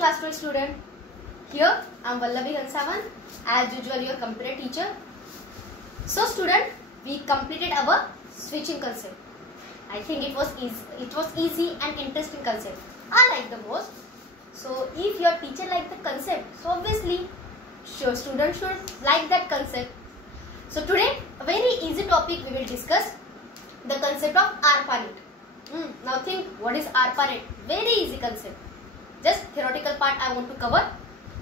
class 12 student. Here I am Vallavi Hansavan, as usual your computer teacher. So student, we completed our switching concept. I think it was easy and interesting concept. I like the most. So if your teacher like the concept, so obviously sure student should like that concept. So today a very easy topic we will discuss, the concept of ARPANET. Now think, what is ARPANET? Very easy concept. Just theoretical part I want to cover.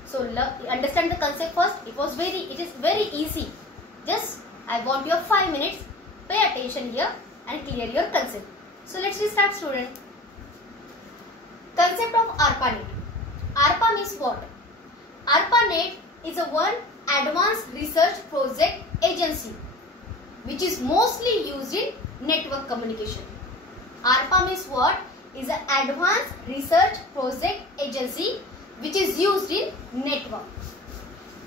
So understand the concept first. It is very easy. Just I want your 5 minutes. Pay attention here and clear your concept. So let's start, student. Concept of ARPANET. ARPA means what? ARPANET is a one advanced research project agency which is mostly used in network communication. ARPA means what? Is an advanced research project agency which is used in network.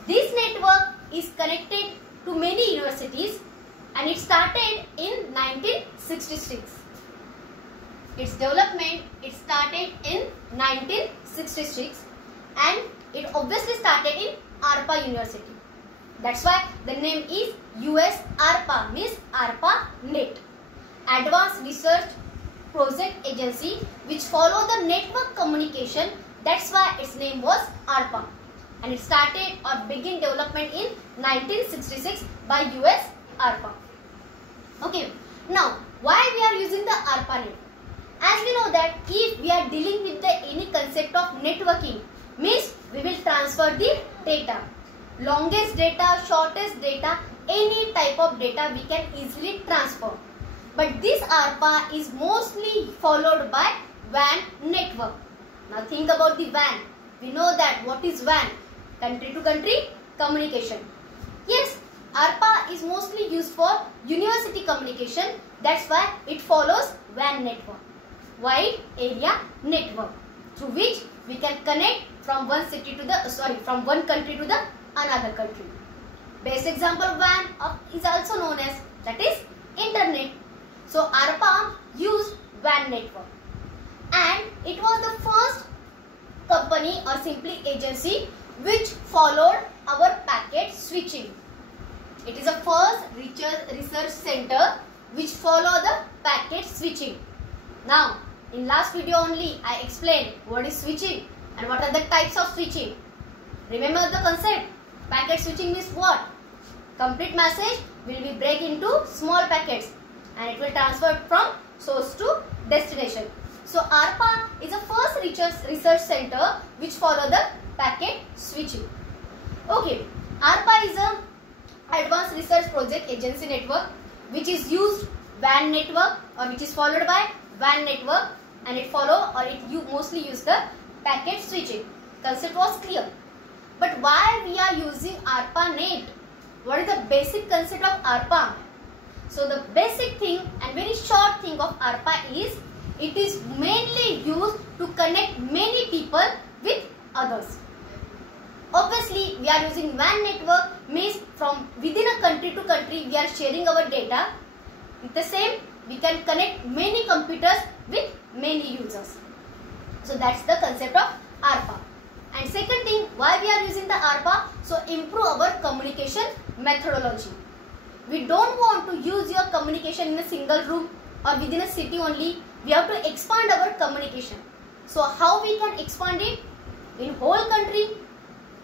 This network is connected to many universities and it started in 1966. Its development started in 1966 and it obviously started in ARPA University. That's why the name is US ARPA, means ARPANET, Advanced Research Project Agency which follow the network communication. That's why its name was ARPA, and it started or began development in 1966 by US ARPA. Okay, now why we are using the ARPANET? As we know that if we are dealing with the any concept of networking, means we will transfer the data, longest data, shortest data, any type of data we can easily transfer. But this ARPA is mostly followed by WAN network. Now think about the WAN. We know that what is WAN? Country to country communication. Yes, ARPA is mostly used for university communication. That's why it follows WAN network, wide area network, through which we can connect from one country to the another country. Best example of WAN is also known as, that is, internet. So ARPA used WAN network, and it was the first company or simply agency which followed our packet switching. It is the first research center which followed the packet switching. Now in last video only I explained what is switching and what are the types of switching. Remember the concept? Packet switching means what? Complete message will be break into small packets and it will transfer from source to destination. So ARPA is the first research center which follow the packet switching. Okay, ARPA is a advanced research project agency network which is used WAN network or which is followed by WAN network, and it mostly use the packet switching. Concept was clear. But why we are using ARPANET? What is the basic concept of ARPA? So the basic thing and very short thing of ARPA is, it is mainly used to connect many people with others. Obviously we are using WAN network, means from within a country to country we are sharing our data. With the same, we can connect many computers with many users. So that's the concept of ARPA. And second thing, why we are using the ARPA? So improve our communication methodology. We don't want to use your communication in a single room or within a city only. We have to expand our communication. So how we can expand it? In whole country,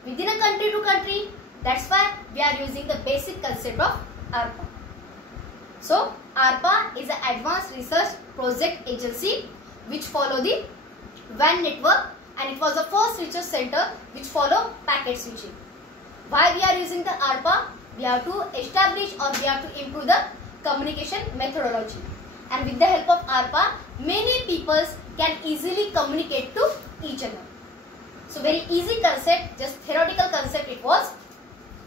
within a country to country. That's why we are using the basic concept of ARPA. So ARPA is an advanced research project agency which follow the WAN network, and it was the first research center which follow packet switching. Why we are using the ARPA? We have to establish or we have to improve the communication methodology. And with the help of ARPA, many people can easily communicate to each other. So very easy concept, just theoretical concept it was.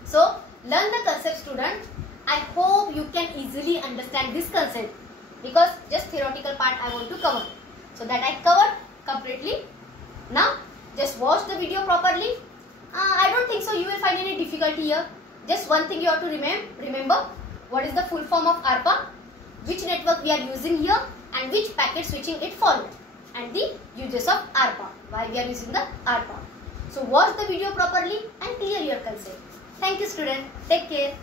So learn the concept, student. I hope you can easily understand this concept, because just theoretical part I want to cover. So that I covered completely. Now just watch the video properly. I don't think so you will find any difficulty here. Just one thing you have to remember, what is the full form of ARPA, which network we are using here, and which packet switching it follows. and the uses of ARPA. Why we are using the ARPA. So watch the video properly and clear your concept. Thank you student. Take care.